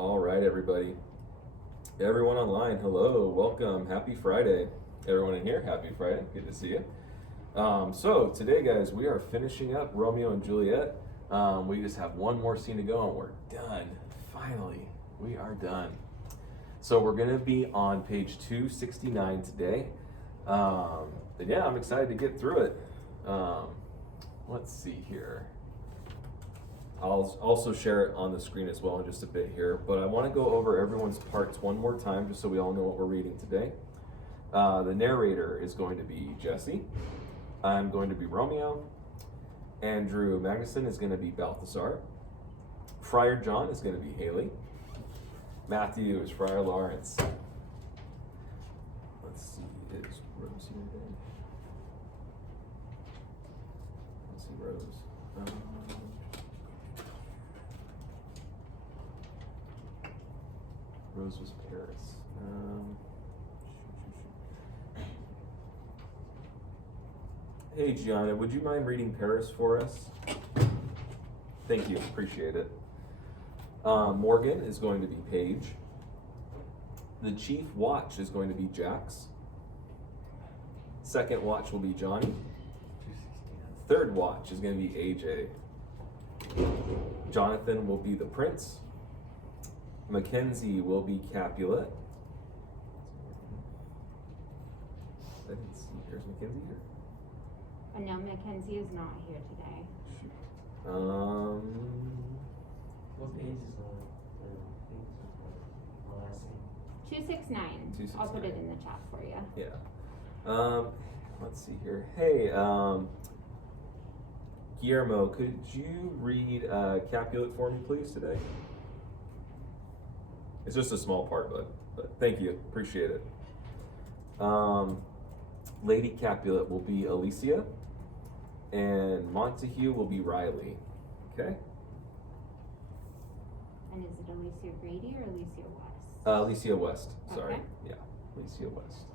All right, everybody. Everyone online, hello, welcome, happy Friday. Everyone in here, happy Friday, good to see you. So today, guys, we are finishing up Romeo and Juliet. We just have one more scene to go and we're done. Finally, we are done. So we're gonna be on page 269 today. And yeah, I'm excited to get through it. Let's see here. I'll also share it on the screen as well in just a bit here, but I want to go over everyone's parts one more time just so we all know what we're reading today. The narrator is going to be Jesse. I'm going to be Romeo. Andrew Magnuson is going to be Balthazar. Friar John is going to be Haley. Matthew is Friar Lawrence. Let's see, is Rose here today? Let's see, Rose. Rose was Paris. Hey Gianna, would you mind reading Paris for us? Thank you, appreciate it. Morgan is going to be Paige. The Chief Watch is going to be Jax. Second Watch will be Johnny. Third Watch is going to be AJ. Jonathan will be the Prince. Mackenzie will be Capulet. I didn't see. There's Mackenzie here. No, Mackenzie is not here today. Shoot. What page is the last thing? 269. I'll put it in the chat for you. Yeah. Let's see here. Hey, Guillermo, could you read Capulet for me, please, today? It's just a small part, but thank you, appreciate it. Lady Capulet will be Alicia, and Montague will be Riley. Okay. And is it Alicia Grady or Alicia West? Alicia West. Sorry. Okay. Yeah, Alicia West.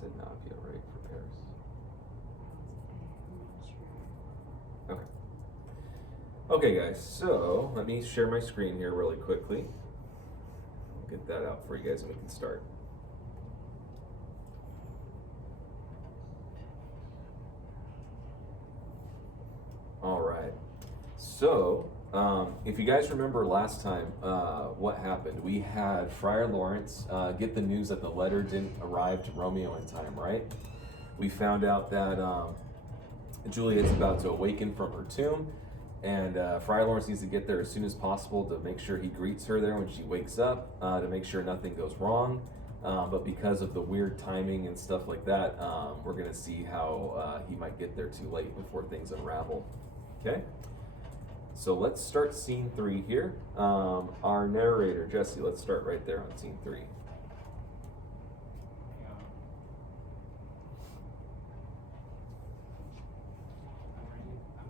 Said Navia, right, for Paris? I'm not sure. Okay. Okay, guys, so let me share my screen here really quickly. I'll get that out for you guys and we can start. All right, so if you guys remember last time, what happened? We had Friar Lawrence get the news that the letter didn't arrive to Romeo in time, right? We found out that Juliet's about to awaken from her tomb, and Friar Lawrence needs to get there as soon as possible to make sure he greets her there when she wakes up, to make sure nothing goes wrong. But because of the weird timing and stuff like that, we're going to see how he might get there too late before things unravel. Okay? So let's start scene 3 here. Our narrator, Jesse, let's start right there on scene 3. I'm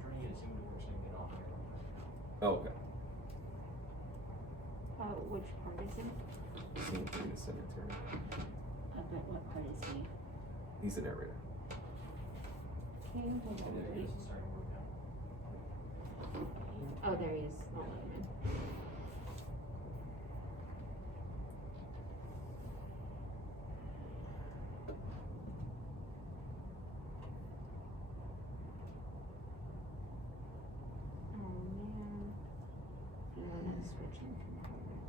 trying to get a single person to get off there. Oh, okay. Which part is it? Scene 3, the cemetery. But what part is he? He's the narrator. Okay, hold on. And then it's starting to work out. Oh, there he is. I'll let him in. Oh man. Fiona's switching from color to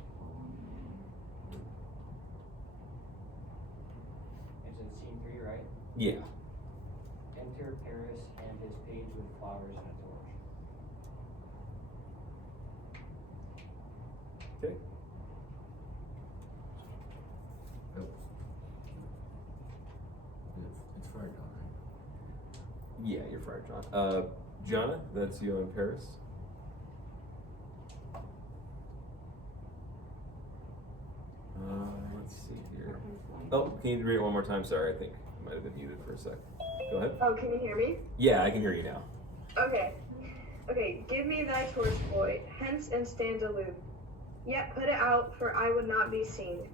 It's in scene 3, right? Yeah. Enter Paris and his page with flowers and a torch. Okay. It's Friar John, right? Yeah, you're Friar John. Gianna, that's you in Paris. Let's see here. Oh, can you read it one more time? Sorry, I think I might have been muted for a sec. Go ahead. Oh, can you hear me? Yeah, I can hear you now. Okay. Okay, give me thy torch, boy, hence and stand aloof. Yet put it out, for I would not be seen.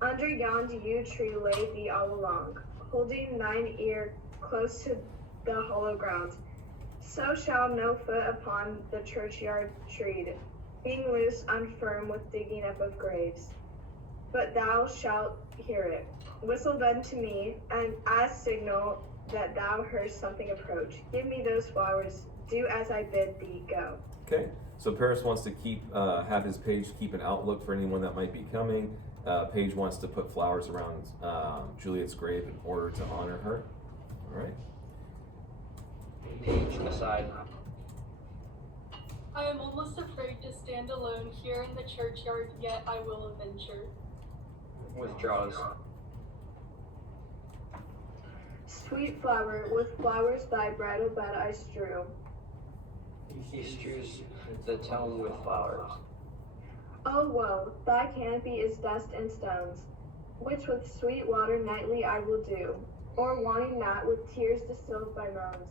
Under yonder yew tree lay thee all along, holding thine ear close to the hollow ground. So shall no foot upon the churchyard tread, being loose, unfirm with digging up of graves. But thou shalt hear it. Whistle then to me, and as signal that thou hearst something approach. Give me those flowers. Do as I bid thee. Go. Okay, so Paris wants to have his page keep an outlook for anyone that might be coming. Paige wants to put flowers around Juliet's grave in order to honor her. All right. Page aside. I am almost afraid to stand alone here in the churchyard, yet I will adventure. Withdraws. Sweet flower, with flowers thy bridal bed I strew. He strews the tomb with flowers. Oh woe, thy canopy is dust and stones, which with sweet water nightly I will do, or wanting not with tears distilled by moans.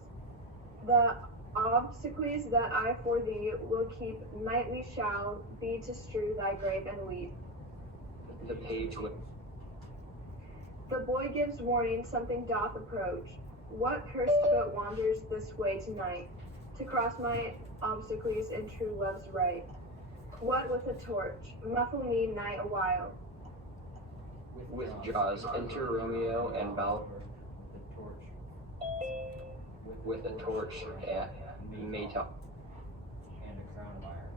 The obsequies that I for thee will keep nightly shall be to strew thy grave and weep. The page with The boy gives warning something doth approach. What cursed foot wanders this way tonight, to cross my obsequies in true love's right? What with a torch? Muffle me night a while. withdraws. Enter Romeo and Val with a torch at Maytop. And a crown of iron.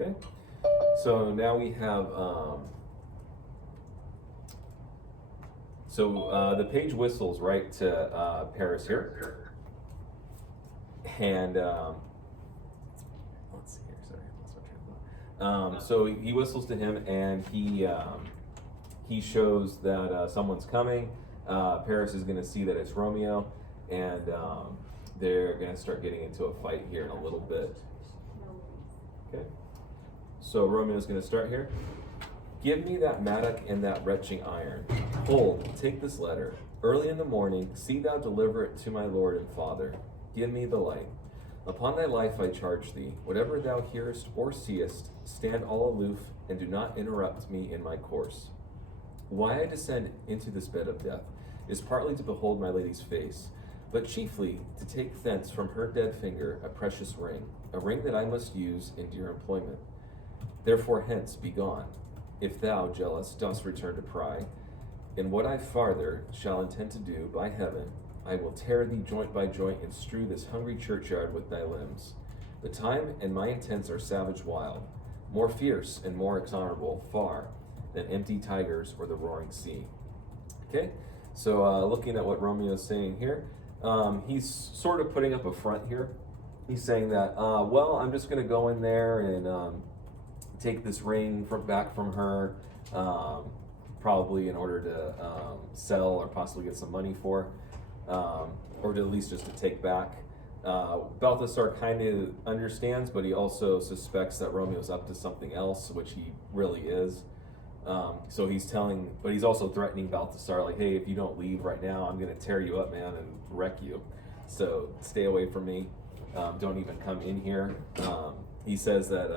Okay. So now we have the page whistles right to Paris here, and let's see here. Sorry, I lost my train of thought. So he whistles to him, and he shows that someone's coming. Paris is going to see that it's Romeo, and they're going to start getting into a fight here in a little bit. Okay. So Romeo's going to start here. Give me that mattock and that retching iron. Hold, take this letter. Early in the morning, see thou deliver it to my lord and father. Give me the light. Upon thy life I charge thee, whatever thou hearest or seest, stand all aloof and do not interrupt me in my course. Why I descend into this bed of death is partly to behold my lady's face, but chiefly to take thence from her dead finger a precious ring, a ring that I must use in dear employment. Therefore hence be gone, if thou, jealous, dost return to pry. In what I farther shall intend to do, by heaven, I will tear thee joint by joint and strew this hungry churchyard with thy limbs. The time and my intents are savage wild, more fierce and more exhonorable, far, than empty tigers or the roaring sea. Okay, so looking at what Romeo's saying here, he's sort of putting up a front here. He's saying that, well, I'm just going to go in there and take this ring back from her, probably in order to sell or possibly get some money for, or at least just to take back. Balthasar kind of understands, but he also suspects that Romeo's up to something else, which he really is. So but he's also threatening Balthasar, like, hey, if you don't leave right now, I'm going to tear you up, man, and wreck you. So stay away from me. Don't even come in here. He says that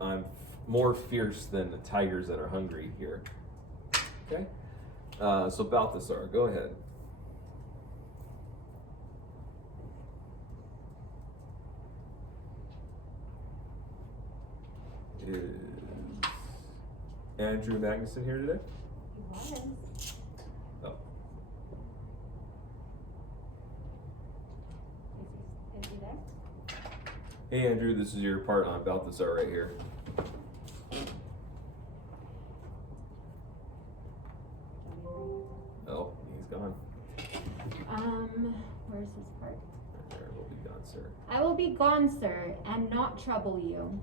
I'm more fierce than the tigers that are hungry here. Okay? So Balthasar, go ahead. Is Andrew Magnuson here today? He was. Oh. Is he there? Hey Andrew, this is your part on Balthasar right here. Oh, he's gone. Where's his part? There will be gone, sir. I will be gone, sir, and not trouble you.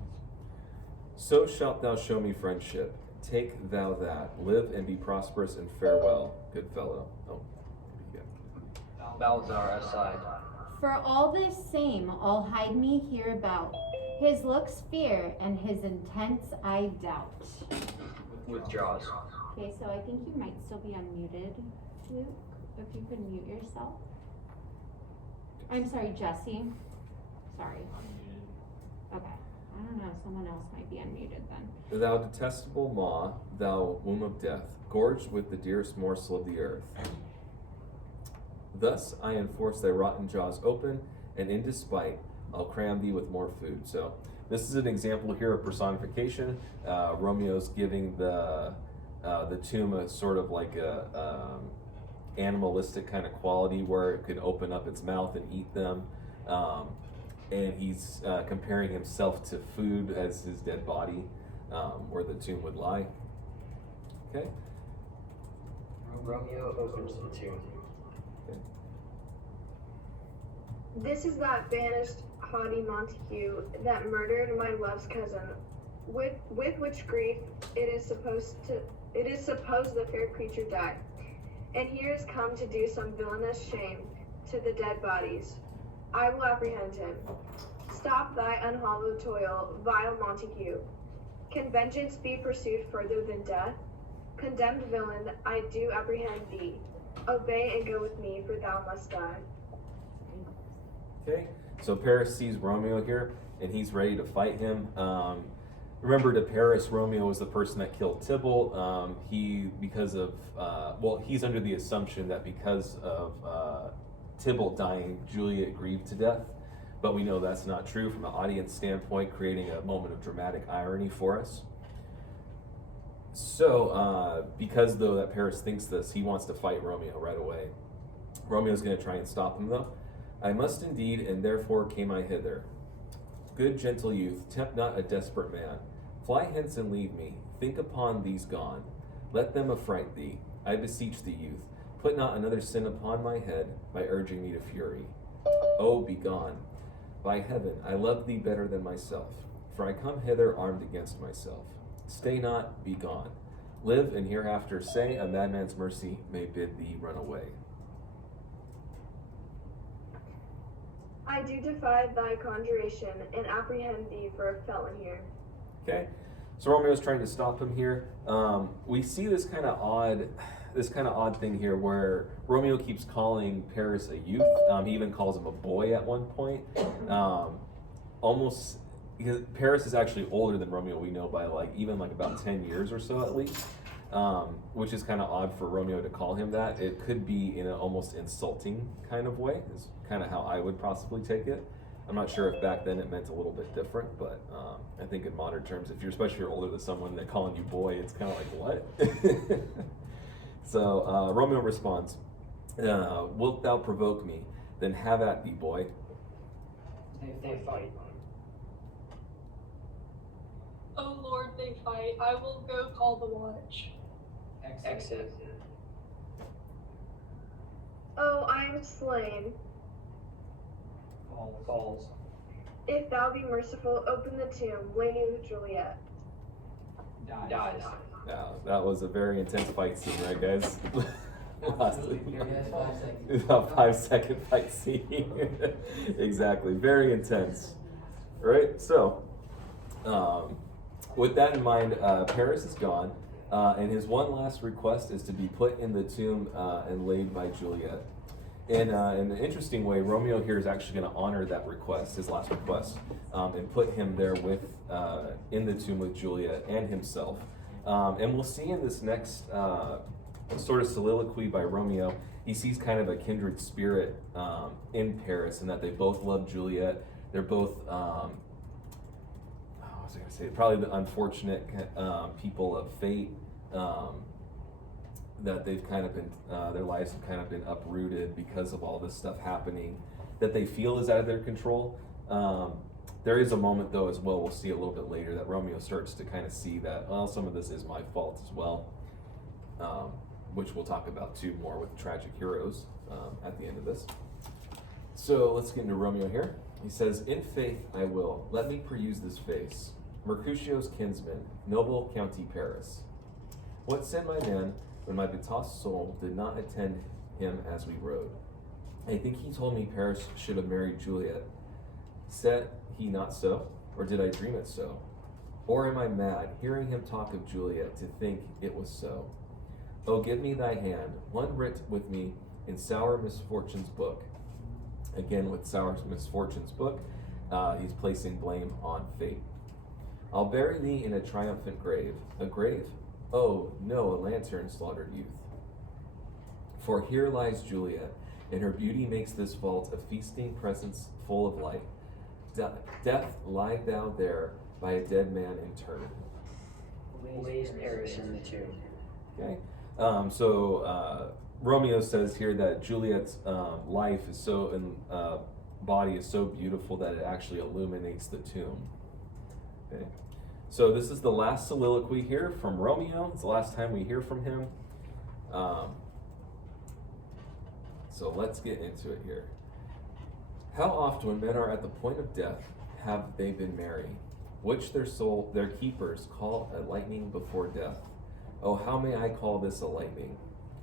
So shalt thou show me friendship. Take thou that. Live and be prosperous and farewell, good fellow. Oh, maybe Balthazar aside. For all this same, I'll hide me hereabout. His looks fear, and his intents I doubt. Withdraws. Okay, so I think you might still be unmuted, Luke. If you could mute yourself. I'm sorry, Jesse. Sorry. Unmuted. Okay. I don't know, someone else might be unmuted then. Thou detestable maw, thou womb of death, gorged with the dearest morsel of the earth. Thus I enforce thy rotten jaws open, and in despite I'll cram thee with more food. So this is an example here of personification. Romeo's giving the tomb a sort of like a animalistic kind of quality where it could open up its mouth and eat them. And he's comparing himself to food as his dead body, where the tomb would lie. Okay. Romeo opens the tomb. Okay. This is that banished haughty Montague that murdered my love's cousin, with which grief it is supposed the fair creature died, and here is come to do some villainous shame to the dead bodies. I will apprehend him. Stop thy unhallowed toil, vile Montague. Can vengeance be pursued further than death? Condemned villain, I do apprehend thee. Obey and go with me, for thou must die. Okay, so Paris sees Romeo here, and he's ready to fight him. Remember, to Paris, Romeo was the person that killed Tybalt. He's under the assumption that because of Tybalt dying, Juliet grieved to death. But we know that's not true from an audience standpoint, creating a moment of dramatic irony for us. So, because though that Paris thinks this, he wants to fight Romeo right away. Romeo's going to try and stop him though. I must indeed, and therefore came I hither. Good gentle youth, tempt not a desperate man. Fly hence and leave me. Think upon these gone. Let them affright thee. I beseech thee, youth. Put not another sin upon my head by urging me to fury. Oh, be gone. By heaven, I love thee better than myself, for I come hither armed against myself. Stay not, be gone. Live, and hereafter say a madman's mercy may bid thee run away. I do defy thy conjuration, and apprehend thee for a felon here. Okay, so Romeo's trying to stop him here. We see this kind of odd thing here where Romeo keeps calling Paris a youth. He even calls him a boy at one point. Almost because Paris is actually older than Romeo, we know by even about 10 years or so at least, which is kind of odd for Romeo to call him that. It could be in an almost insulting kind of way, is kind of how I would possibly take it. I'm not sure if back then it meant a little bit different, but I think in modern terms, if you're especially older than someone, they're calling you boy, it's kind of like, what? So Romeo responds, wilt thou provoke me? Then have at thee, boy. They fight. Oh Lord, they fight. I will go call the watch. Exit. Oh, I am slain. Falls. If thou be merciful, open the tomb, lady with Juliet. Dies. Now, that was a very intense fight scene, right, guys? Lasted Yeah, about 5-second fight scene. Exactly, very intense. Right, so with that in mind, Paris is gone, and his one last request is to be put in the tomb and laid by Juliet. In an interesting way, Romeo here is actually going to honor that request, his last request, and put him there with in the tomb with Juliet and himself. And we'll see in this next sort of soliloquy by Romeo, he sees kind of a kindred spirit in Paris, and that they both love Juliet. They're both, what was I going to say? Probably the unfortunate people of fate. That they've kind of been, their lives have kind of been uprooted because of all this stuff happening that they feel is out of their control. There is a moment though as well, we'll see a little bit later, that Romeo starts to kind of see that, well, some of this is my fault as well, which we'll talk about too more with tragic heroes at the end of this. So let's get into Romeo here. He says, in faith I will, let me peruse this face, Mercutio's kinsman, noble county Paris. What said my man when my betossed soul did not attend him as we rode? I think he told me Paris should have married Juliet. Said he not so? Or did I dream it so? Or am I mad, hearing him talk of Juliet, to think it was so? Oh, give me thy hand, one writ with me in sour misfortune's book. Again, with Sour Misfortune's book, he's placing blame on fate. I'll bury thee in a triumphant grave. A grave? Oh, no, a lantern, slaughtered youth. For here lies Juliet, and her beauty makes this vault a feasting presence full of light. Death, lie thou there by a dead man interred. Lays Paris in the tomb. Okay. Romeo says here that Juliet's life is body is so beautiful that it actually illuminates the tomb. Okay. So this is the last soliloquy here from Romeo. It's the last time we hear from him. So let's get into it here. How oft when men are at the point of death have they been merry, which their keepers call a lightning before death. Oh, how may I call this a lightning?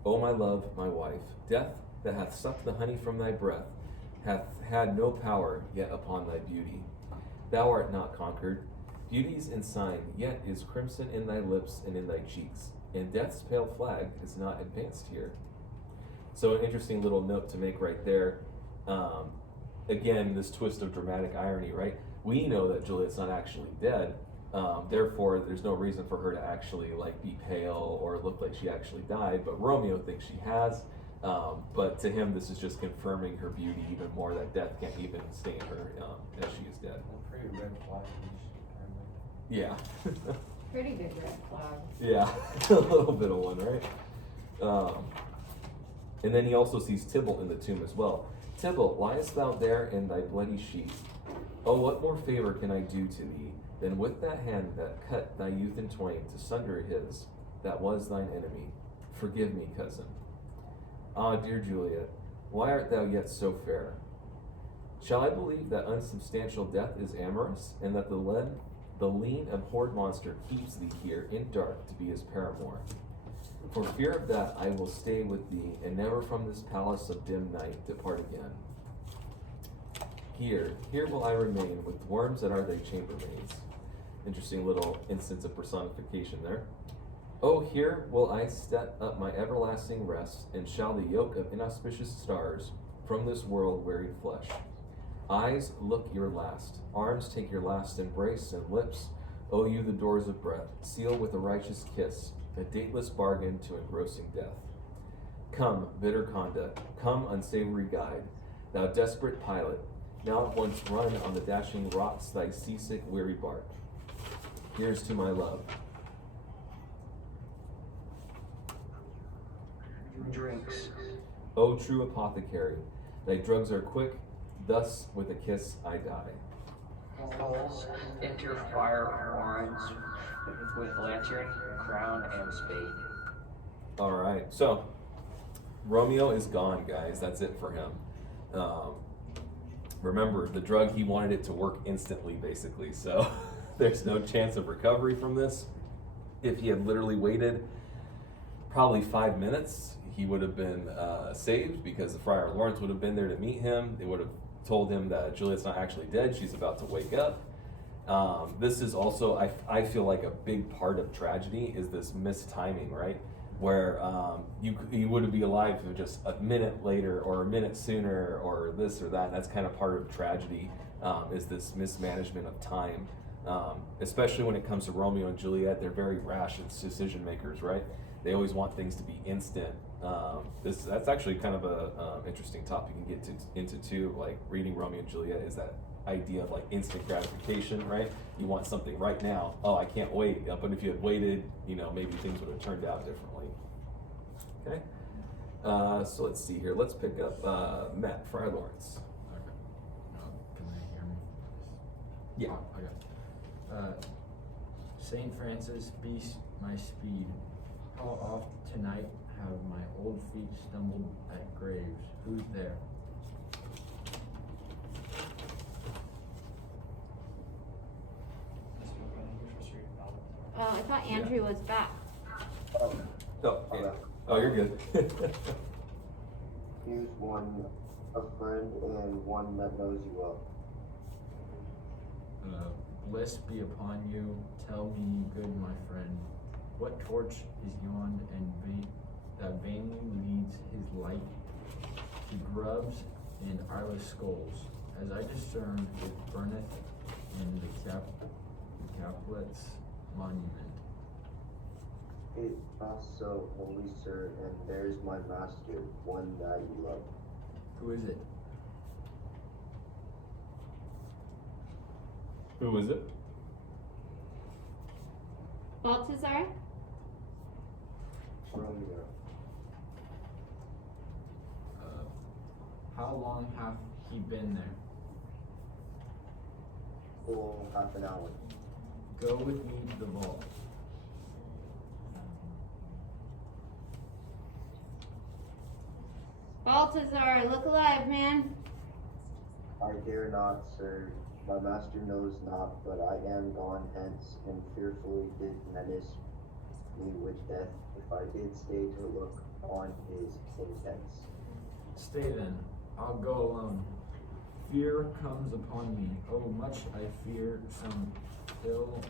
O my love, my wife, death that hath sucked the honey from thy breath hath had no power yet upon thy beauty. Thou art not conquered. Beauty's ensign yet is crimson in thy lips and in thy cheeks, and death's pale flag is not advanced here. So an interesting little note to make right there. Again, this twist of dramatic irony, right? We know that Juliet's not actually dead. Therefore, there's no reason for her to actually be pale or look like she actually died. But Romeo thinks she has. But to him, this is just confirming her beauty even more, that death can't even stain her as she is dead. A pretty red flag. Yeah. Pretty good red flag. Yeah, a little bit of one, right? And then he also sees Tybalt in the tomb as well. Tybalt, liest thou there in thy bloody sheet? Oh, what more favor can I do to thee than with that hand that cut thy youth in twain to sunder his that was thine enemy? Forgive me, cousin. Ah, dear Juliet, why art thou yet so fair? Shall I believe that unsubstantial death is amorous, and that the lean abhorred monster keeps thee here in dark to be his paramour? For fear of that, I will stay with thee, and never from this palace of dim night depart again. Here will I remain with worms that are thy chambermaids. Interesting little instance of personification there. Oh, here will I set up my everlasting rest, and shall the yoke of inauspicious stars from this world wearied flesh. Eyes, look your last. Arms, take your last embrace, and lips, O you the doors of breath, seal with a righteous kiss, a dateless bargain to engrossing death. Come, bitter conduct, come, unsavory guide, thou desperate pilot, now at once run on the dashing rocks thy seasick weary bark. Here's to my love. Drinks. O true apothecary, thy drugs are quick, thus with a kiss I die. Falls, enter fire warrants with lantern, crown, and spade. All right, so Romeo is gone, guys. That's it for him. Remember, the drug, he wanted it to work instantly, basically. So there's no chance of recovery from this. If he had literally waited probably 5 minutes, he would have been saved, because the Friar Lawrence would have been there to meet him. They would have told him that Juliet's not actually dead. She's about to wake up. This is also, I feel like, a big part of tragedy is this mistiming, right? Where you wouldn't be alive if just a minute later or a minute sooner or this or that. That's kind of part of tragedy, is this mismanagement of time. Especially when it comes to Romeo and Juliet, they're very rash decision makers, right? They always want things to be instant. That's actually kind of a interesting topic you can get into too. Like reading Romeo and Juliet is that idea of instant gratification, right? You want something right now. Oh, I can't wait. But if you had waited, maybe things would have turned out differently. Okay. So let's see here. Let's pick up Matt, Friar Lawrence. Okay. Can they hear me? Yeah. Okay. Saint Francis, be my speed. How oft tonight have my old feet stumbled at graves? Who's there? I thought Andrew was back. Oh, yeah. Oh, you're good. Here's one, a friend, and one that knows you well. Bliss be upon you. Tell me, good my friend, what torch is yond and that vainly leads his light? He grubs and eyeless skulls. As I discern, it burneth in the caplet's monument. It also, holy sir, and there's my master, one that you love. Who is it? Who is it? Balthazar? Romeo. How long hath he been there? Full half an hour. Go with me to the vault. Balthazar, look alive, man. I dare not, sir. My master knows not, but I am gone hence, and fearfully did menace me with death if I did stay to look on his intents. Stay then, I'll go alone. Fear comes upon me. Oh, much I fear some ill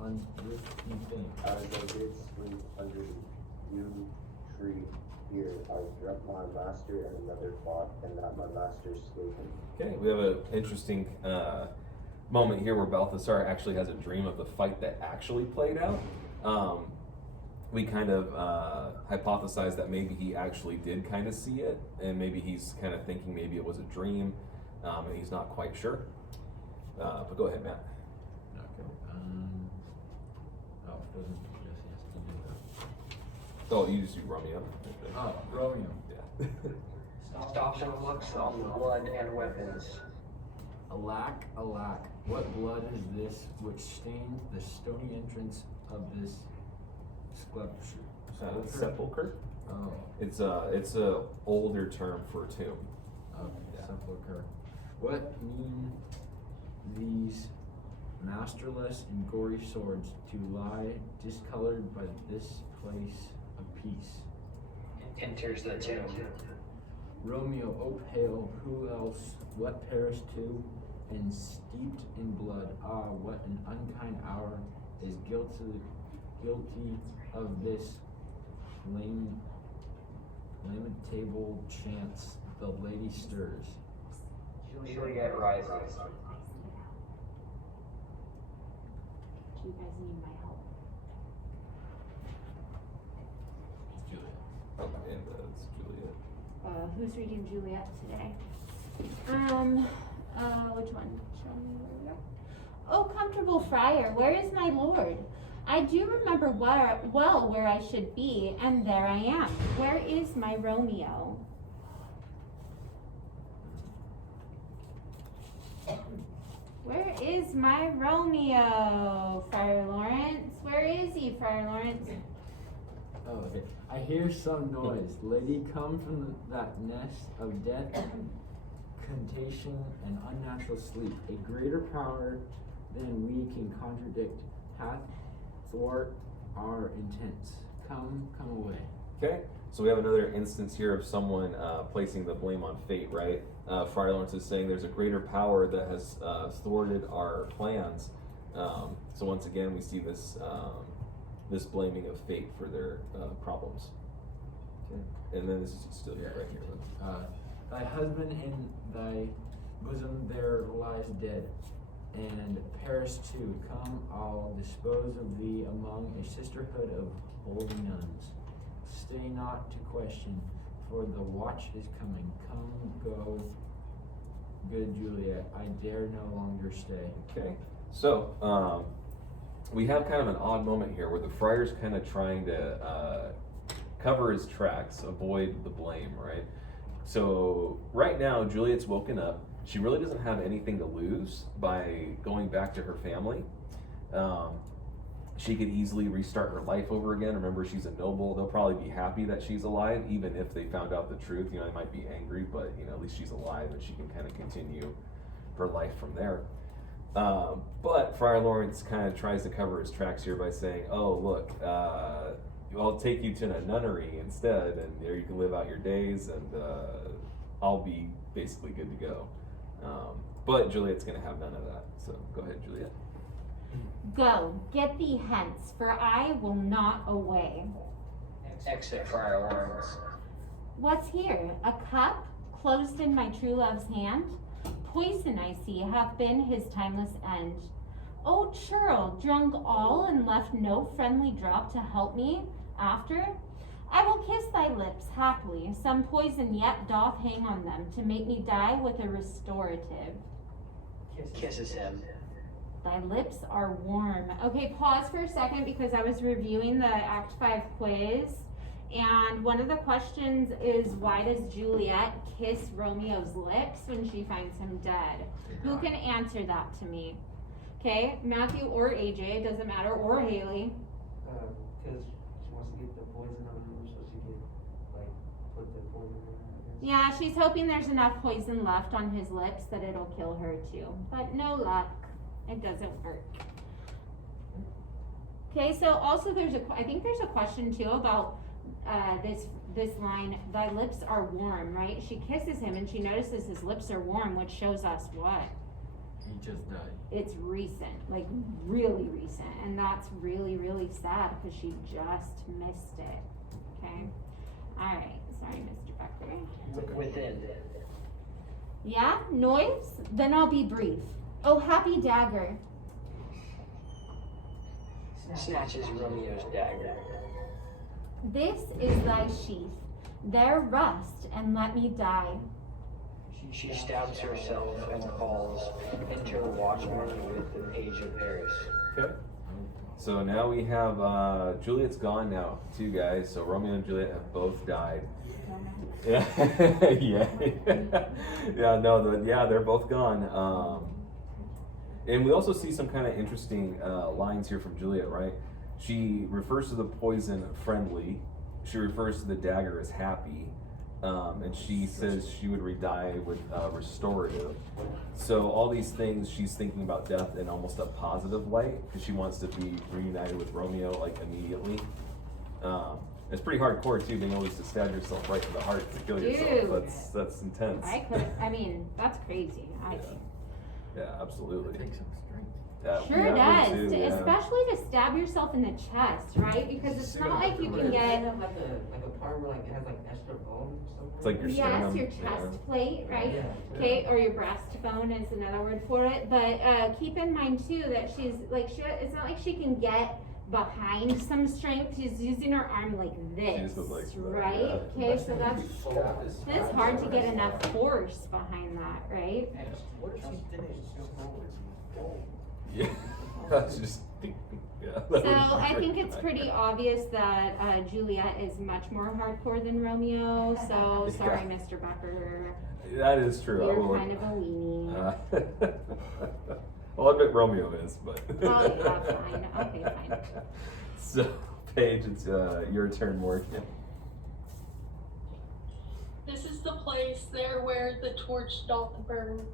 unrisky thing. As I did sleep under the yew tree here, I dreamt my master and another thought, and that my master sleeping. Okay, we have an interesting moment here where Balthasar actually has a dream of the fight that actually played out. We kind of hypothesized that maybe he actually did kind of see it, and maybe he's kind of thinking maybe it was a dream, and he's not quite sure. But go ahead, Matt. Okay. Oh, it doesn't. Yes, he has to do that. Oh, you just do Romeo. Oh, Romeo. Yeah. Stops and looks on the blood and weapons. Alack, alack, what blood is this which stained the stony entrance of this sculpture? Sepulcher. Oh, It's a older term for a tomb. okay, sepulcher. What mean these masterless and gory swords to lie discolored by this place of peace? Enters the tomb. Romeo, O pale, who else, what perished too, and steeped in blood? Ah, what an unkind hour is guilty of this lamentable chance. The lady stirs. Juliet rises. Do you guys need my help? It's Juliet. Oh, and it's Juliet. Who's reading Juliet today? Which one? Show me where we go. Oh, comfortable friar, where is my lord? I do remember well where I should be, and there I am. Where is my Romeo? Where is my Romeo, Friar Lawrence? Where is he, Friar Lawrence? Oh, okay. I hear some noise. Lady, come from that nest of death, contagion, and unnatural sleep. A greater power than we can contradict hath thwart our intents. Come away. Okay, so we have another instance here of someone placing the blame on fate, right? Friar Lawrence is saying there's a greater power that has thwarted our plans. So once again, we see this this blaming of fate for their problems. Okay, and then this is still right here. Thy husband in thy bosom there lies dead, and Paris too. Come, I'll dispose of thee among a sisterhood of holy nuns. Stay not to question, for the watch is coming. Come, go, good Juliet. I dare no longer stay. Okay, so we have kind of an odd moment here where the friar's kind of trying to cover his tracks, avoid the blame, right? So right now, Juliet's woken up. She really doesn't have anything to lose by going back to her family. She could easily restart her life over again. Remember, she's a noble. They'll probably be happy that she's alive, even if they found out the truth. You know, they might be angry, but you know, at least she's alive and she can kind of continue her life from there. But Friar Lawrence kind of tries to cover his tracks here by saying, "Oh, look, I'll take you to a nunnery instead, and there you can live out your days, and I'll be basically good to go." But Juliet's going to have none of that. So go ahead, Juliet. Go, get thee hence, for I will not away. Exit Friar Lawrence. What's here? A cup? closed in my true love's hand? Poison, I see, hath been his timeless end. O churl, drunk all and left no friendly drop to help me after? I will kiss thy lips, haply, some poison yet doth hang on them, to make me die with a restorative. Kisses him. Thy lips are warm. Okay, pause for a second because I was reviewing the Act 5 quiz, and one of the questions is, why does Juliet kiss Romeo's lips when she finds him dead? Who can answer that to me? Okay, Matthew or AJ, doesn't matter, or Haley. Because she wants to get the poison on him so she can, like, put the poison in her. Yeah, she's hoping there's enough poison left on his lips that it'll kill her too. But no luck. It doesn't work. Okay, so also I think there's a question too about this line, thy lips are warm, right? She kisses him and she notices his lips are warm, which shows us what? He just died. It's recent, like really recent. And that's really, really sad because she just missed it. Okay? Alright, sorry, Mr. Becker. Within. Yeah? Noise? Then I'll be brief. Oh, happy dagger. Snatches Romeo's dagger. This is thy sheath. There rust and let me die. She stabs herself and calls into her watchman with the page of Paris. Okay. So now we have Juliet's gone now, too, guys. So Romeo and Juliet have both died. Yeah, yeah, yeah. No, they're both gone. And we also see some kind of interesting lines here from Juliet, right? She refers to the poison friendly. She refers to the dagger as happy. And she says she would die with restorative. So all these things, she's thinking about death in almost a positive light because she wants to be reunited with Romeo like immediately. It's pretty hardcore too, being able to stab yourself right in the heart to kill yourself. That's intense. That's crazy, I think. Yeah, absolutely. It takes some strength. Sure yeah, does, me too, yeah. especially to stab yourself in the chest, right? Because it's not like you can get. Like a part where like it has like extra bone or something. It's like your Yes, sternum. your chest plate, right? Yeah. Okay, or your breastbone is another word for it. But keep in mind too that she's like, it's not like she can get behind some strength. She's using her arm like this, She just goes like that, right? yeah. Okay, so that's hard to get enough force behind that, right? What if she didn't just forward? Yeah, that's just. Yeah. So I think it's pretty obvious that Juliet is much more hardcore than Romeo. So sorry, Yeah. Mr. Becker. That is true. You're kind of a weenie. I'll admit Romeo is, but. Oh, yeah, fine. Okay, fine. So, Paige, it's your turn, Morgan. This is the place there where the torch doth burn.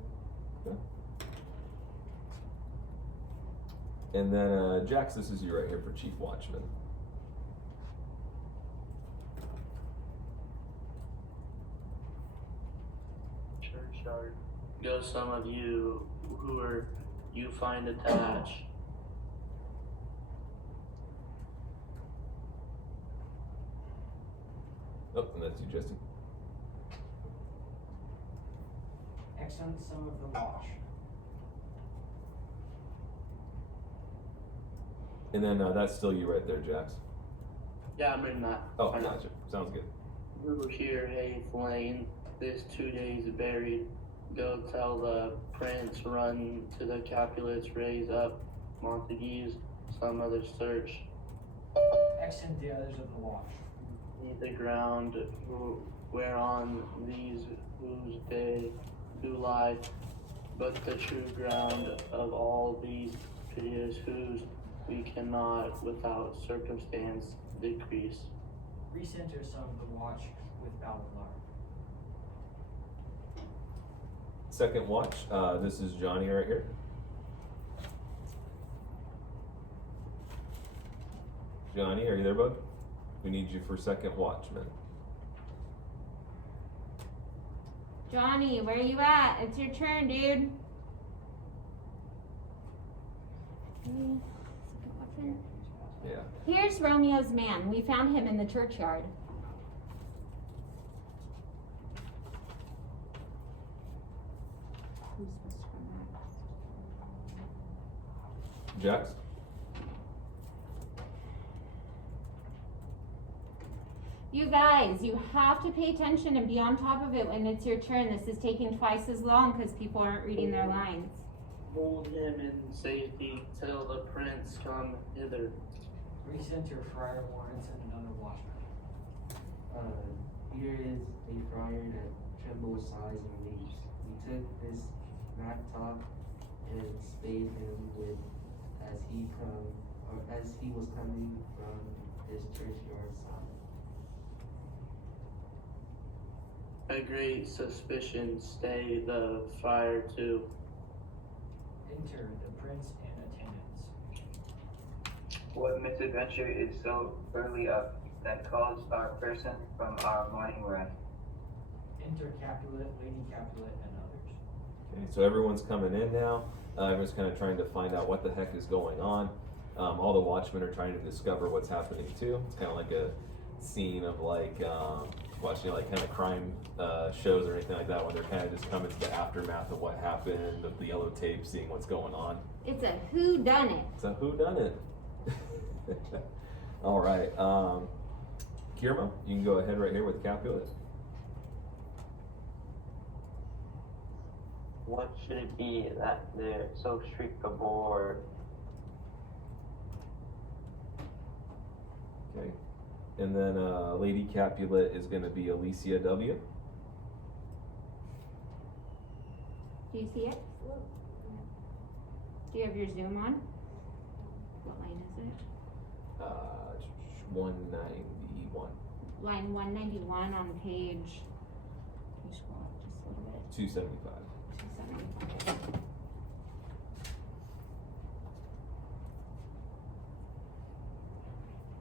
And then, Jax, this is you right here for Chief Watchman. Churchyard. Go some of you you find attached. Oh, and that's you, Jesse. Exeunt some of the watch. And then that's still you right there, Jax. Yeah, I'm in that. Oh, gotcha. Sounds good. Who here hath lain this 2 days buried? Go tell the prince, run to the Capulets, raise up Montagues, some other search. Exeunt the others of the watch. The ground whereon these whose they do lie, but the true ground of all these piteous whose we cannot without circumstance decrease. Recenter some of the watch with Baladar. Second watch, this is Johnny right here. Johnny, are you there, bud? We need you for second watchman. Johnny, where you at? It's your turn, dude. Yeah. Here's Romeo's man. We found him in the churchyard. Who's supposed to come next? Jax? You guys, you have to pay attention and be on top of it when it's your turn. This is taking twice as long because people aren't reading their lines. Hold him in safety till the prince come hither. Recenter Friar Lawrence and another watchman. Here is a friar that trembles, sighs, and leaves. We took this knapsack and spade him with as he was coming from his churchyard side. A great suspicion stay the fire too. Enter the prince and attendants. What misadventure is so early up that calls our person from our morning rest? Enter Capulet, Lady Capulet, and others. Okay, so everyone's coming in now. Everyone's kind of trying to find out what the heck is going on. All the watchmen are trying to discover what's happening too. It's kind of like a scene of like watching like kind of crime shows or anything like that, when they're kind of just coming to the aftermath of what happened, of the yellow tape, seeing what's going on. It's a whodunit. It's a whodunit. All right, Kirma, you can go ahead right here with Capulet. What should it be that they're so shriek aboard? Okay, and then Lady Capulet is going to be Alicia W. Do you see it? Do you have your Zoom on? What line is it? 191. Line 191 on page. Can you scroll up just a little bit? 275. 275.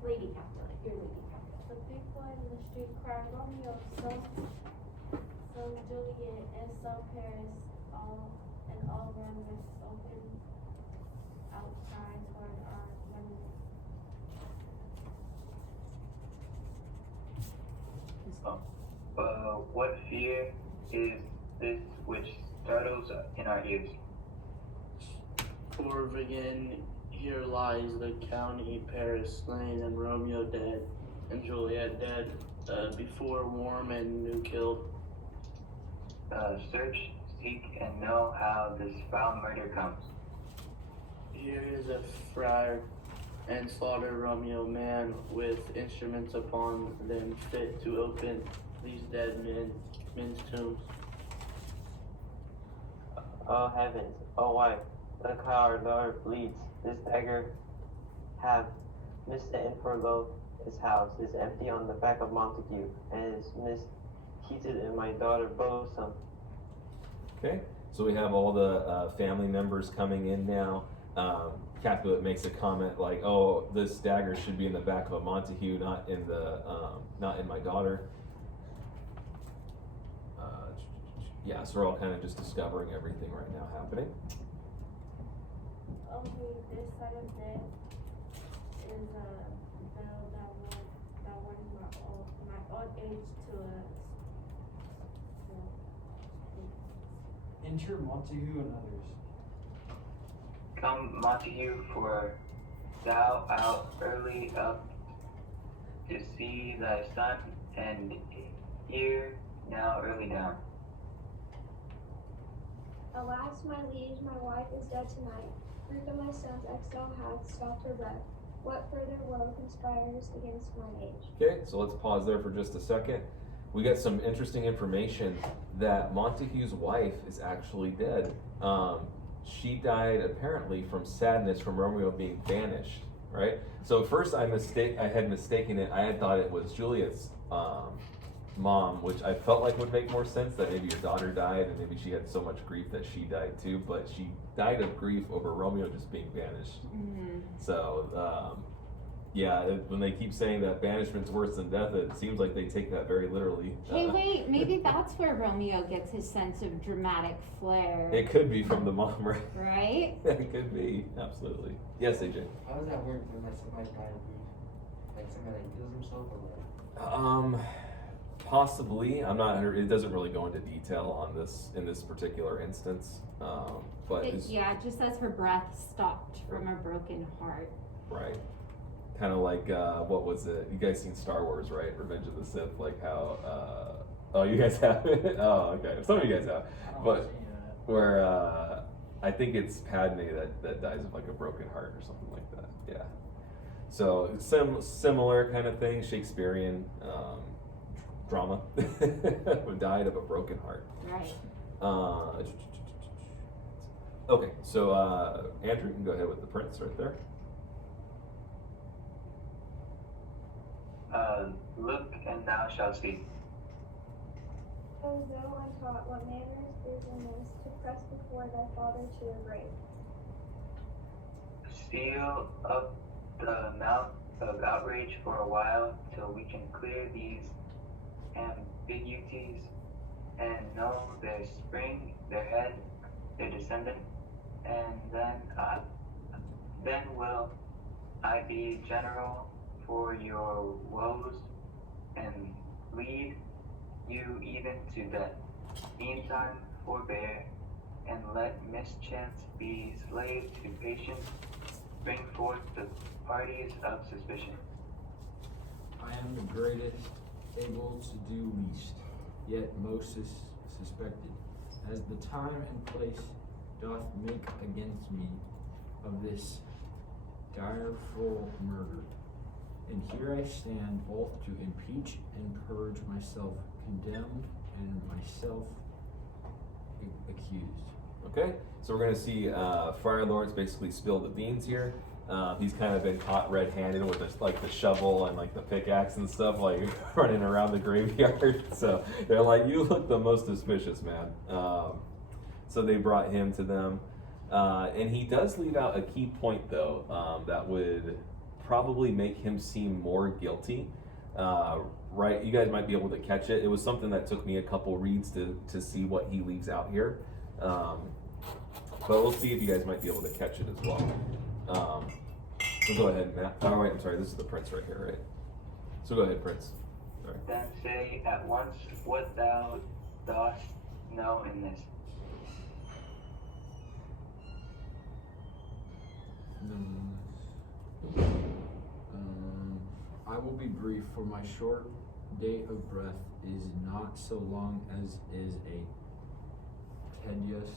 Lady Capulet, your Lady Capulet. The big boy in the street cried, Romeo, some Juliet, and some Paris, all run with open outside toward our window. What fear is this which startles in our ears? For again, here lies the county Paris slain and Romeo dead and Juliet dead, before warm and new killed. Search, seek, and know how this foul murder comes. Here is a friar and slaughter Romeo man with instruments upon them fit to open these dead men's tombs. Oh heavens, oh wife, look how our Lord bleeds. This dagger have missed for lo, his house is empty on the back of Montague, and is misheated in my daughter Bosom. Okay, so we have all the family members coming in now. Capulet makes a comment like, "Oh, this dagger should be in the back of a Montague, not in my daughter." Yeah, so we're all kind of just discovering everything right now happening. Only this side of death is a veil that warns my old age to Enter Montague and others. Come, Montague, for thou out early up to see thy son, and here now early down. Alas, my liege, my wife is dead tonight. Grief of my son's exile hath stopped her breath. What further woe conspires against mine age? Okay, so let's pause there for just a second. We got some interesting information that Montague's wife is actually dead. She died apparently from sadness from Romeo being banished, right? So at first I had mistaken it. I had thought it was Juliet's mom, which I felt like would make more sense, that maybe your daughter died and maybe she had so much grief that she died too, but she died of grief over Romeo just being banished. Mm-hmm. So, when they keep saying that banishment's worse than death, it seems like they take that very literally. Hey, wait, maybe that's where Romeo gets his sense of dramatic flair. It could be from the mom, right? Right? It could be, absolutely. Yes, AJ. How does that work when like somebody dies of grief? Like somebody like kills himself or what? Possibly, I'm not. It doesn't really go into detail on this in this particular instance, but Yeah, it just says her breath stopped from a broken heart. right. Kind of like what was it? You guys seen Star Wars, right? Revenge of the Sith. Like how? Oh, you guys have it. Oh, okay. Some of you guys have, but where I think it's Padme that dies of like a broken heart or something like that. Yeah. So similar kind of thing, Shakespearean drama. Who died of a broken heart. Right. Okay, so Andrew, you can go ahead with the prince right there. Look, and thou shalt see. O thou untaught, what manner is in this to press before thy father to your grave? Seal up the mouth of outrage for a while till we can clear these ambiguities and know their spring, their head, their descendant, and then will I be general for your woes and lead you even to death. Meantime, forbear, and let mischance be slave to patience. Bring forth the parties of suspicion. I am the greatest, able to do least, yet most suspected, as the time and place doth make against me of this direful murder. And here I stand both to impeach and purge myself condemned and myself accused. Okay, so we're going to see Friar Lawrence basically spill the beans here. He's kind of been caught red-handed with like the shovel and like the pickaxe and stuff, like running around the graveyard. So they're like, "You look the most suspicious, man." So they brought him to them, and he does leave out a key point though that would probably make him seem more guilty. Right, you guys might be able to catch it. It was something that took me a couple reads to see what he leaves out here. But we'll see if you guys might be able to catch it as well. So go ahead, Matt. Oh, wait, I'm sorry. This is the prince right here, right? So go ahead, Prince. Sorry. Then say at once what thou dost know in this. I will be brief, for my short date of breath is not so long as is a tedious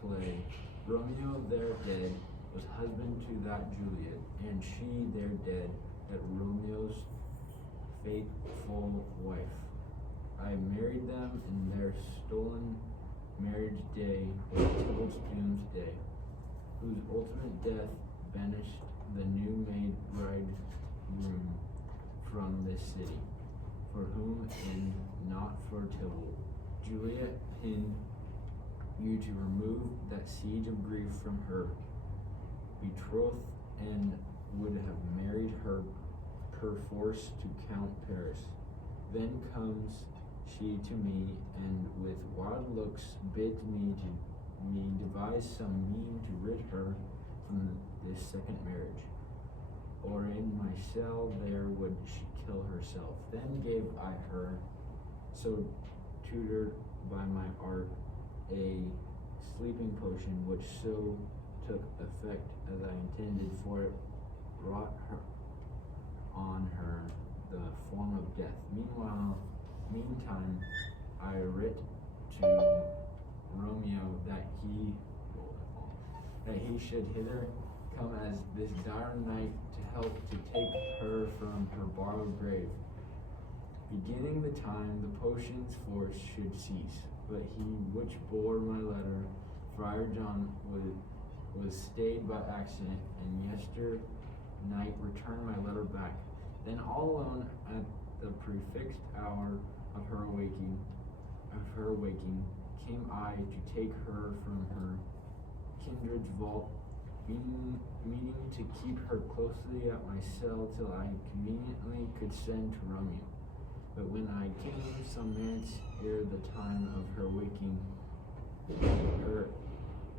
play. Romeo there dead was husband to that Juliet, and she there dead, that Romeo's faithful wife. I married them in their stolen marriage day was Tybalt's doomsday, whose ultimate death banished the new made bridegroom from this city, for whom and not for Tybalt. Juliet pinned you to remove that siege of grief from her betrothed, and would have married her perforce to Count Paris. Then comes she to me, and with wild looks bids me devise some mean to rid her from this second marriage. Or in my cell there would she kill herself. Then gave I her, so tutored by my art, a sleeping potion which so took effect as I intended, for it brought her on her the form of death. Meantime, I writ to Romeo that he should hither come as this dire night to help to take her from her borrowed grave. Beginning the time the potion's force should cease, but he which bore my letter, Friar John, was stayed by accident, and yester night returned my letter back. Then all alone at the prefixed hour of her waking, came I to take her from her kindred's vault, meaning to keep her closely at my cell till I conveniently could send to Romeo. But when I came some minutes ere the time of her waking, her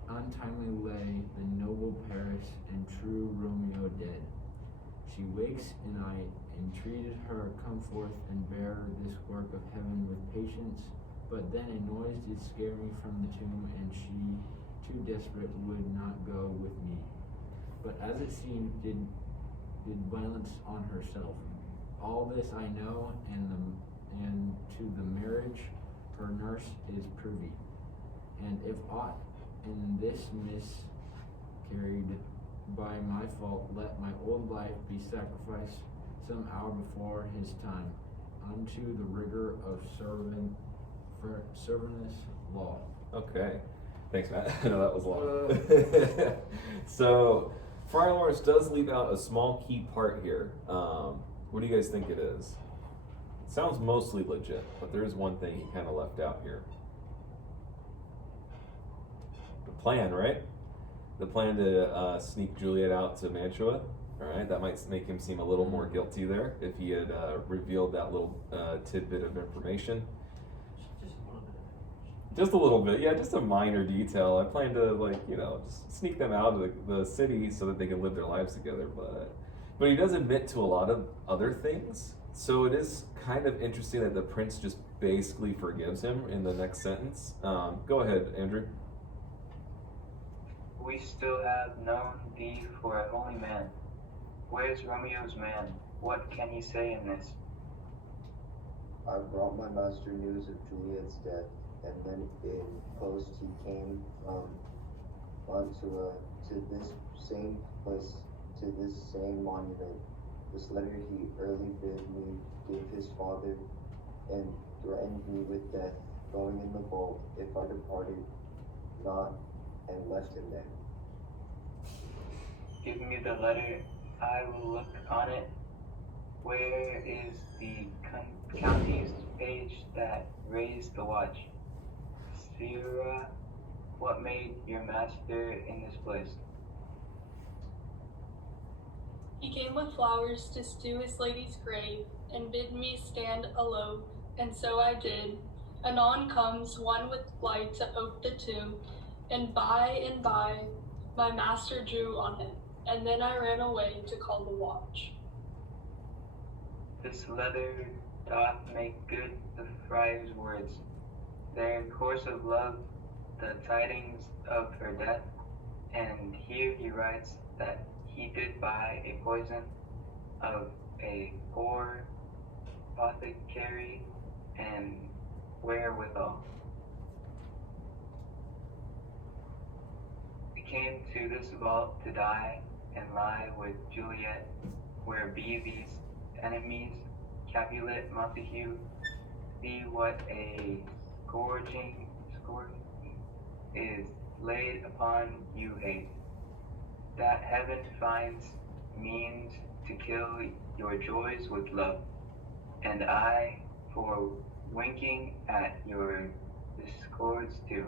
untimely lay the noble Paris and true Romeo dead. She wakes, and I entreated her, come forth and bear this work of heaven with patience. But then a noise did scare me from the tomb, and she, too desperate, would not go with me. But as it seemed, did violence on herself. All this I know, and to the marriage her nurse is privy. And if aught in this miscarried by my fault, let my old life be sacrificed some hour before his time unto the rigor of servant's law. Okay. Thanks, Matt. I know that was long. So, Friar Lawrence does leave out a small key part here. What do you guys think it is? It sounds mostly legit, but there is one thing he kind of left out here. The plan, right? The plan to sneak Juliet out to Mantua. All right, that might make him seem a little more guilty there if he had revealed that little tidbit of information. Just a little bit, yeah, just a minor detail. I plan to, just sneak them out of the city so that they can live their lives together. But he does admit to a lot of other things. So it is kind of interesting that the prince just basically forgives him in the next sentence. Go ahead, Andrew. We still have known thee for a holy man. Where's Romeo's man? What can he say in this? I brought my master news of Juliet's death, and then in post he came from Mantua to this same place, to this same monument. This letter he early bid me give his father, and threatened me with death, going in the boat if I departed not, and left him there. Give me the letter, I will look on it. Where is the county's page that raised the watch? Sirrah, what made your master in this place? He came with flowers to strew his lady's grave, and bid me stand alone, and so I did. Anon comes one with light to ope the tomb, and by my master drew on him, and then I ran away to call the watch. This letter doth make good the friar's words, their course of love, the tidings of her death, and here he writes that he did buy a poison of a poor apothecary, and wherewithal. We came to this vault to die and lie with Juliet, where be these enemies, Capulet, Montague, see what a scourging is laid upon you hate, that heaven finds means to kill your joys with love, and I, for winking at your discords too,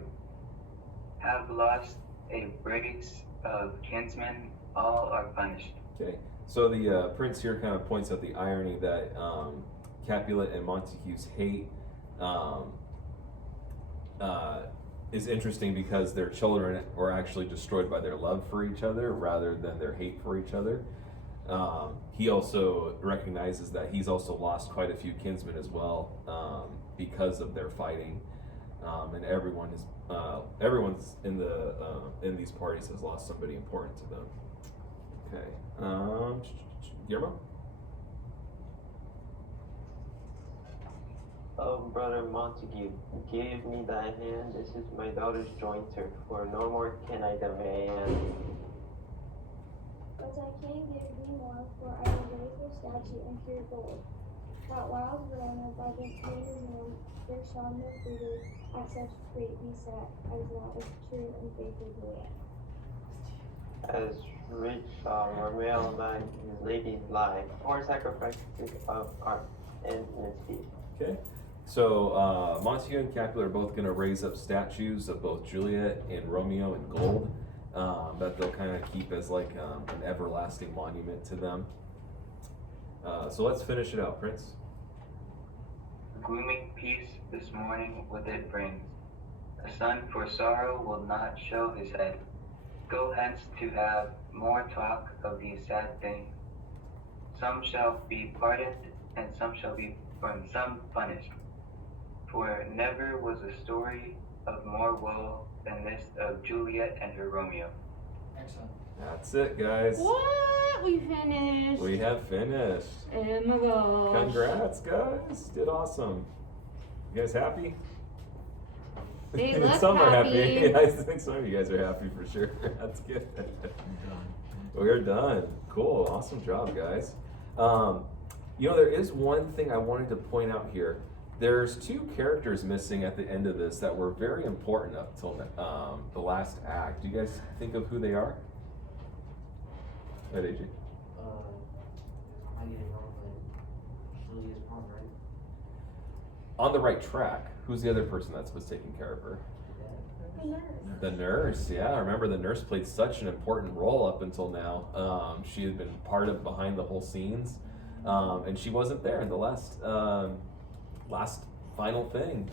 have lost a brace of kinsmen, all are punished. Okay, so the prince here kind of points out the irony that Capulet and Montague's hate is interesting because their children were actually destroyed by their love for each other rather than their hate for each other. He also recognizes that he's also lost quite a few kinsmen as well because of their fighting, and everyone's in these parties has lost somebody important to them. Okay, Guillermo? Oh, brother Montague, give me thy hand. This is my daughter's jointer, for no more can I demand. But I can give thee more, for I will raise the statue in pure gold. That wild Verona by the creator's name, there shall no figure at such great be set as that of true and faithful Juliet. As rich Romeo thy his lady's life, or sacrifices of art and enmity. Okay. So Montague and Capulet are both going to raise up statues of both Juliet and Romeo in gold that they'll kind of keep as like an everlasting monument to them. So let's finish it out, Prince. Glooming peace this morning with it brings. A sun for sorrow will not show his head. Go hence to have more talk of these sad things. some shall be pardoned, and some punished. For never was a story of more woe than this of Juliet and her Romeo. Excellent. That's it, guys. What? We finished. We have finished. Oh my gosh. Congrats, guys. Did awesome. You guys happy? They look Some are happy. happy. I think some of you guys are happy for sure. That's good. We're done. Cool. Awesome job, guys. There is one thing I wanted to point out here. There's two characters missing at the end of this that were very important up till the last act. Do you guys think of who they are? Right, AJ? I get it wrong, but Juliet's mom, right? On the right track. Who's the other person that was taking care of her? The nurse. The nurse, yeah. I remember the nurse played such an important role up until now. She had been part of behind the whole scenes, and she wasn't there in the last final thing.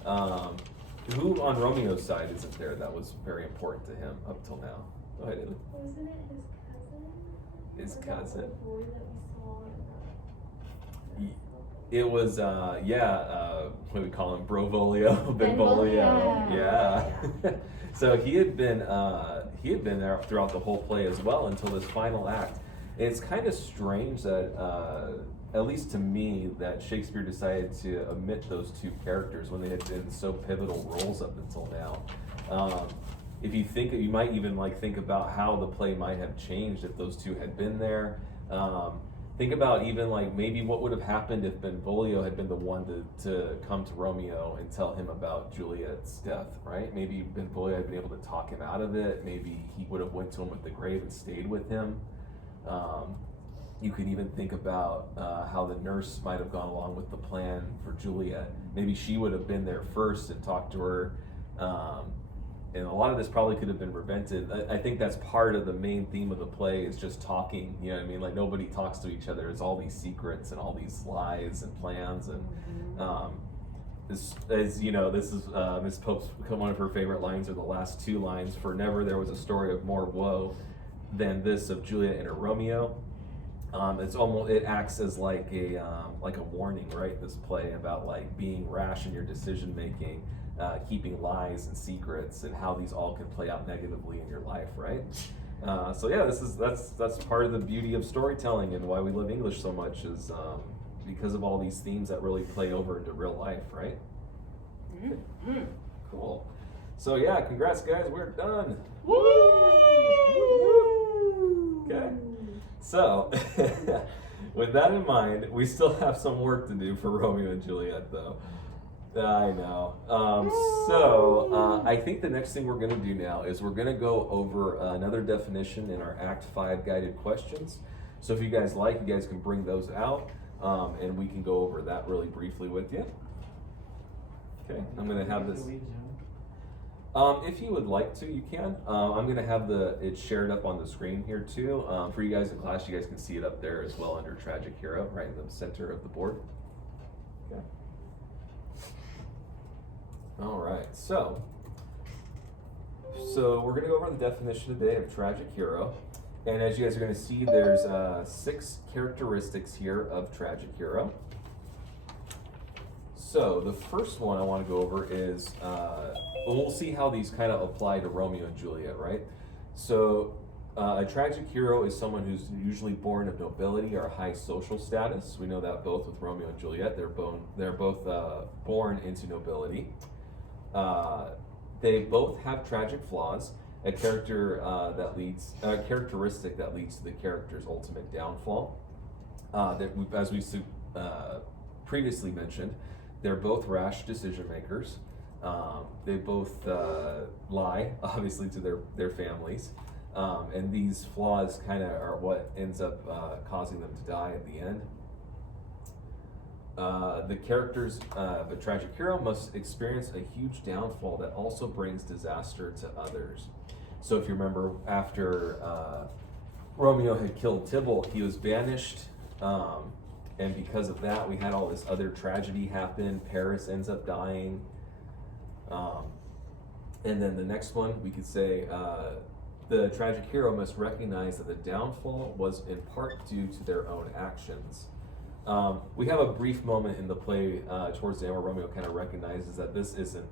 Who on Romeo's side isn't there that was very important to him up till now? Go ahead, Haley. Wasn't it his cousin? His Or that cousin. little boy that we saw in It was, what do we call him? Brovolio, Benvolio. Yeah. So he had been there throughout the whole play as well until this final act. And it's kind of strange that, at least to me, that Shakespeare decided to omit those two characters when they had been so pivotal roles up until now. If you think, you might even think about how the play might have changed if those two had been there. Think about even maybe what would have happened if Benvolio had been the one to come to Romeo and tell him about Juliet's death, right? Maybe Benvolio had been able to talk him out of it. Maybe he would have went to him at the grave and stayed with him. You could even think about how the nurse might have gone along with the plan for Juliet. Maybe she would have been there first and talked to her. And a lot of this probably could have been prevented. I think that's part of the main theme of the play is just talking. You know what I mean? Nobody talks to each other. There's all these secrets and all these lies and plans. And this is Miss Pope's one of her favorite lines are the last two lines. For never there was a story of more woe than this of Juliet and her Romeo. It acts as like a warning, right? This play about being rash in your decision making. Keeping lies and secrets and how these all can play out negatively in your life, right? That's part of the beauty of storytelling and why we love English so much is because of all these themes that really play over into real life, right? Mm-hmm. Cool. So yeah, congrats guys, we're done. Okay. So with that in mind, we still have some work to do for Romeo and Juliet though. I know. I think the next thing we're going to do now is we're going to go over another definition in our Act 5 guided questions. So if you guys you guys can bring those out and we can go over that really briefly with you. Okay, I'm going to have this. If you would like to, you can. I'm going to have it shared up on the screen here too. For you guys in class, you guys can see it up there as well under Tragic Hero, right in the center of the board. Okay. All right, so we're going to go over the definition today of tragic hero. And as you guys are going to see, there's 6 characteristics here of tragic hero. So the first one I want to go over is, we'll see how these kind of apply to Romeo and Juliet, right? So a tragic hero is someone who's usually born of nobility or high social status. We know that both with Romeo and Juliet, they're both born into nobility. They both have tragic flaws, a characteristic that leads to the character's ultimate downfall. As we previously mentioned, they're both rash decision makers. They both lie, obviously, to their families. And these flaws kind of are what ends up causing them to die at the end. The characters of a tragic hero must experience a huge downfall that also brings disaster to others. So if you remember, after Romeo had killed Tybalt, he was banished, and because of that, we had all this other tragedy happen. Paris ends up dying. And then the next one, we could say the tragic hero must recognize that the downfall was in part due to their own actions. We have a brief moment in the play towards the end where Romeo kind of recognizes that this isn't,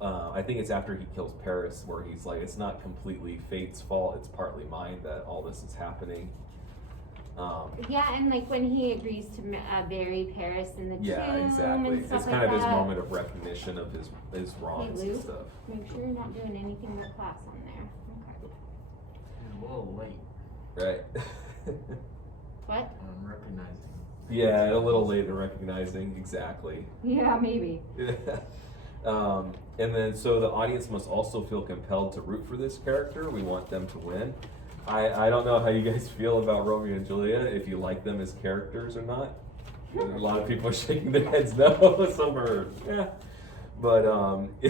I think it's after he kills Paris, where he's like, it's not completely fate's fault, it's partly mine that all this is happening. Yeah, and like when he agrees to bury Paris in the Yeah, tomb exactly. and stuff It's like kind of his that. moment of recognition of his wrongs Hey, and Luke, stuff. make sure you're not doing anything with class on there. Okay. A little late. Right. What? I'm recognizing. Yeah, a little late in recognizing, exactly. Yeah, maybe. And then, so the audience must also feel compelled to root for this character. We want them to win. I don't know how you guys feel about Romeo and Juliet, if you like them as characters or not. A lot of people are shaking their heads no, some are, yeah. But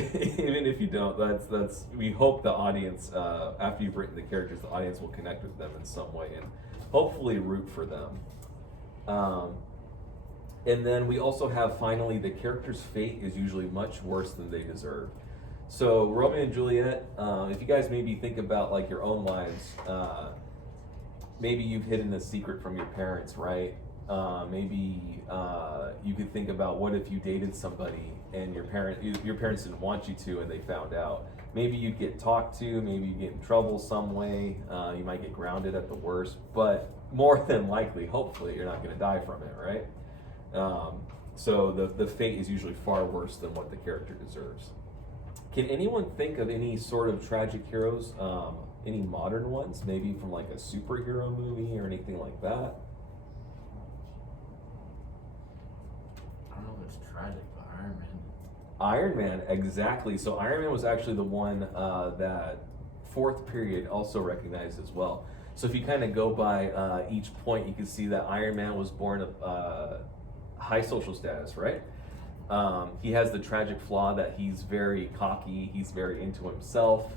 even if you don't, that's we hope the audience, after you've written the characters, the audience will connect with them in some way and hopefully root for them. And then we also have, finally, the character's fate is usually much worse than they deserve. So Romeo and Juliet, if you guys maybe think about like your own lives, maybe you've hidden a secret from your parents, right? Maybe you could think about, what if you dated somebody and your parents didn't want you to and they found out. Maybe you'd get talked to, maybe you get in trouble some way, you might get grounded at the worst, but more than likely, hopefully, you're not going to die from it, right? So the fate is usually far worse than what the character deserves. Can anyone think of any sort of tragic heroes, any modern ones, maybe from like a superhero movie or anything like that? I don't know if it's tragic, but Iron Man. Iron Man, exactly. So Iron Man was actually the one that fourth period also recognized as well. So if you kind of go by each point, you can see that Iron Man was born of high social status, right? He has the tragic flaw that he's very cocky, he's very into himself,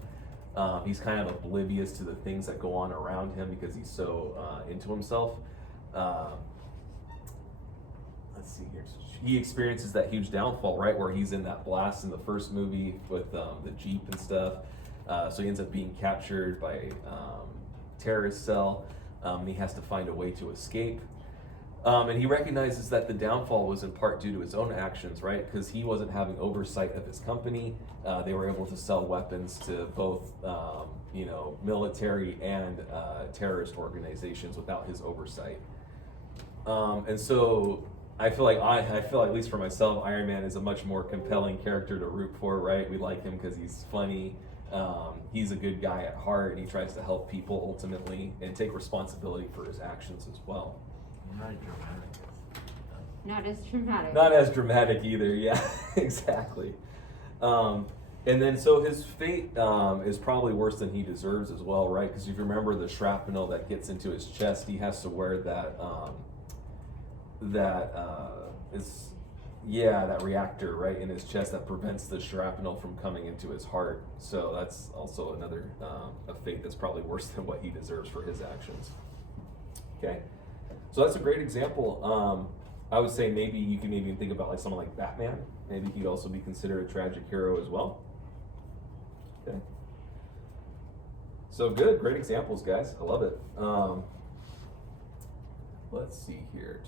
he's kind of oblivious to the things that go on around him because he's so into himself. Let's see here. He experiences that huge downfall, right, where he's in that blast in the first movie with the Jeep and stuff. So he ends up being captured by terrorist cell, and he has to find a way to escape. And he recognizes that the downfall was in part due to his own actions, right? Because he wasn't having oversight of his company. They were able to sell weapons to both, military and terrorist organizations without his oversight. And so I feel like at least for myself, Iron Man is a much more compelling character to root for, right? We like him because he's funny. He's a good guy at heart, and he tries to help people ultimately and take responsibility for his actions as well. Not as dramatic. Not as dramatic either, yeah, exactly. And then so his fate is probably worse than he deserves as well, right? Because if you remember the shrapnel that gets into his chest, he has to wear that reactor right in his chest that prevents the shrapnel from coming into his heart. So that's also another a fate that's probably worse than what he deserves for his actions. Okay. So that's a great example. I would say maybe you can maybe think about like someone like Batman. Maybe he'd also be considered a tragic hero as well. Okay. So good, great examples, guys. I love it. Let's see here.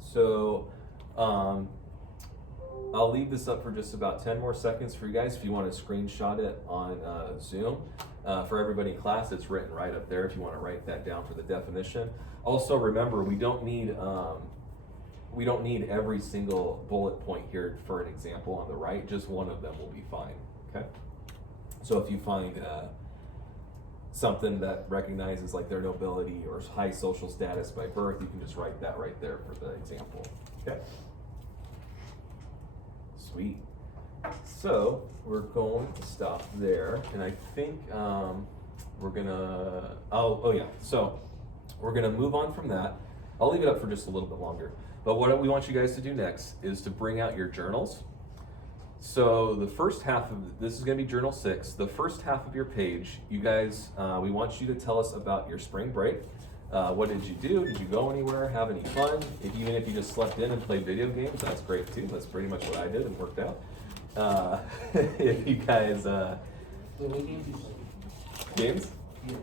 So I'll leave this up for just about 10 more seconds for you guys if you want to screenshot it on Zoom. For everybody in class, it's written right up there if you want to write that down for the definition. Also, remember, we don't need every single bullet point here for an example on the right. Just one of them will be fine, okay? So if you find something that recognizes like their nobility or high social status by birth, you can just write that right there for the example, okay? Sweet. So we're going to stop there, and I think we're gonna. So we're gonna move on from that. I'll leave it up for just a little bit longer. But what we want you guys to do next is to bring out your journals. So the first half of this is gonna be journal 6. The first half of your page, you guys, we want you to tell us about your spring break. What did you do? Did you go anywhere? Have any fun? Even if you just slept in and played video games, that's great too. That's pretty much what I did and worked out. If you guys, Games? Yeah.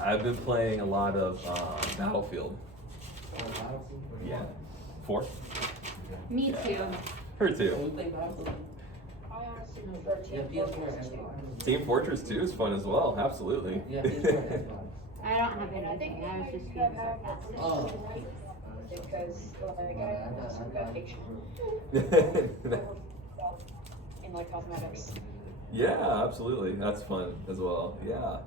I've been playing a lot of Battlefield. Battlefield? Yeah. 4? Me too. Her So too. you play Battlefield? I honestly prefer Yeah, Team PS4 Fortress and 2. Xbox. Team Fortress 2 is fun as well. Absolutely. Yeah, PS4 and Xbox. I don't have And I think anything. I was just you being have sarcastic. Oh. because like I have some vacation in like cosmetics. Yeah, absolutely. That's fun as well. Yeah.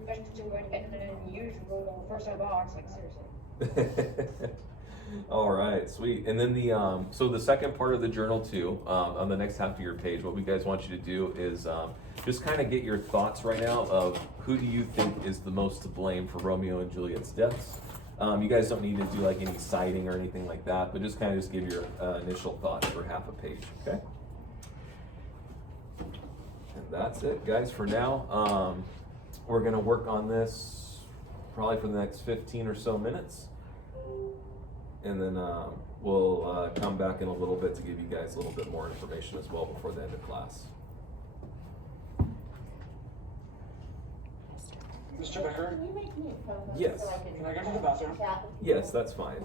Especially when getting an unusual first ed box, like seriously. All right, sweet. And then so the second part of the journal too, on the next half of your page, what we guys want you to do is just kind of get your thoughts right now of who do you think is the most to blame for Romeo and Juliet's deaths. You guys don't need to do like any citing or anything like that, but just kind of just give your initial thoughts for half a page, okay? And that's it, guys, for now. We're gonna work on this probably for the next 15 or so minutes. And then we'll come back in a little bit to give you guys a little bit more information as well before the end of class. Mr. Becker, Can you make me a photo Yes. so I can I go to the bathroom? Yeah. Yes, that's fine.